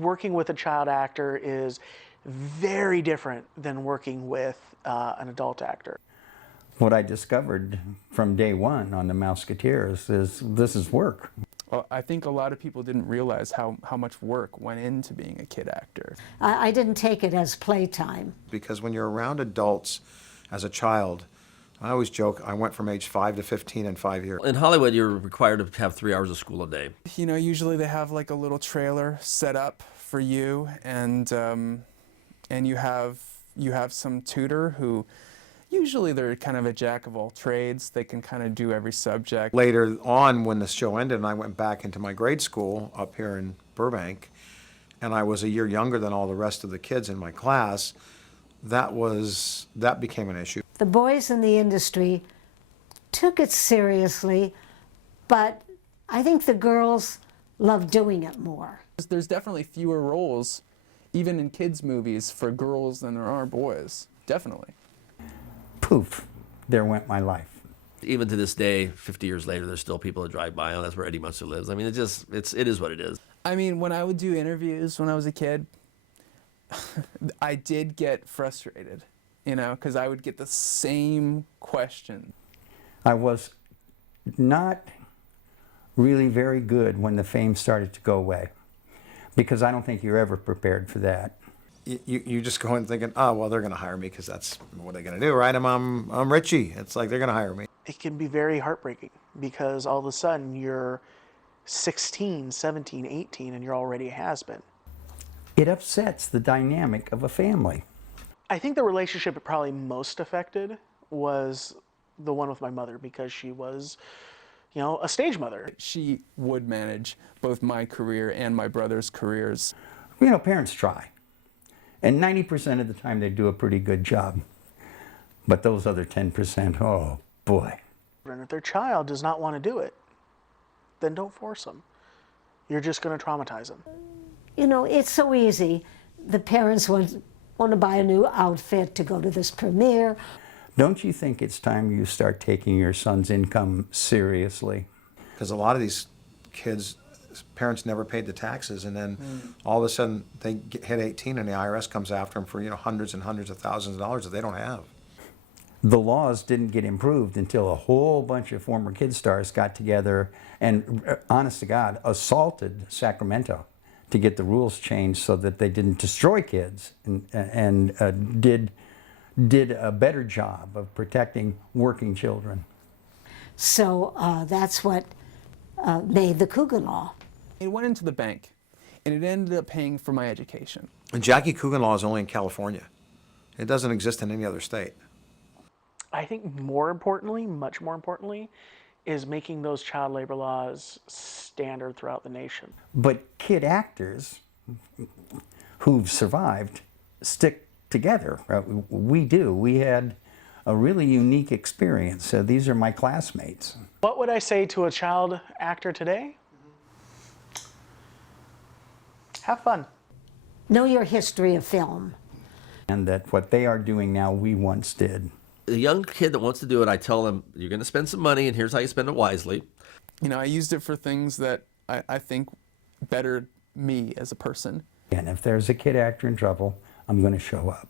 working with a child actor is very different than working with an adult actor. What I discovered from day one on The Mouseketeers is this is work. Well, I think a lot of people didn't realize how much work went into being a kid actor. I didn't take it as playtime. Because when you're around adults as a child, I always joke, I went from age 5 to 15 in 5 years. In Hollywood, you're required to have 3 hours of school a day. You know, usually they have like a little trailer set up for you, and you have some tutor who, usually they're kind of a jack of all trades. They can kind of do every subject. Later on, when the show ended, and I went back into my grade school up here in Burbank, and I was a year younger than all the rest of the kids in my class, that became an issue. The boys in the industry took it seriously, but I think the girls love doing it more. There's definitely fewer roles, even in kids' movies, for girls than there are boys. Definitely. Poof, there went my life. Even to this day, 50 years later, there's still people that drive by, and that's where Eddie Munster lives. I mean, it is what it is. I mean, when I would do interviews when I was a kid, I did get frustrated, you know, because I would get the same question. I was not really very good when the fame started to go away, because I don't think you're ever prepared for that. You just go in thinking, oh, well, they're going to hire me because that's what they're going to do, right? I'm Richie. It's like they're going to hire me. It can be very heartbreaking because all of a sudden you're 16, 17, 18, and you're already a has-been. It upsets the dynamic of a family. I think the relationship it probably most affected was the one with my mother, because she was, you know, a stage mother. She would manage both my career and my brother's careers. You know, parents try. And 90% of the time they do a pretty good job. But those other 10%, oh boy. And if their child does not want to do it, then don't force them. You're just going to traumatize them. You know, it's so easy. The parents want to buy a new outfit to go to this premiere. Don't you think it's time you start taking your son's income seriously? Because a lot of these kids, parents never paid the taxes, and then all of a sudden they hit 18 and the IRS comes after them for, you know, hundreds and hundreds of thousands of dollars that they don't have. The laws didn't get improved until a whole bunch of former kid stars got together and, honest to God, assaulted Sacramento to get the rules changed so that they didn't destroy kids and did a better job of protecting working children. So that's what made the Coogan Law. It went into the bank, and it ended up paying for my education. And Jackie Coogan law is only in California. It doesn't exist in any other state. I think more importantly, much more importantly, is making those child labor laws standard throughout the nation. But kid actors who've survived stick together. We do. We had a really unique experience. These are my classmates. What would I say to a child actor today? Have fun. Know your history of film. And that what they are doing now, we once did. The young kid that wants to do it, I tell them, you're going to spend some money, and here's how you spend it wisely. You know, I used it for things that I think bettered me as a person. And if there's a kid actor in trouble, I'm going to show up.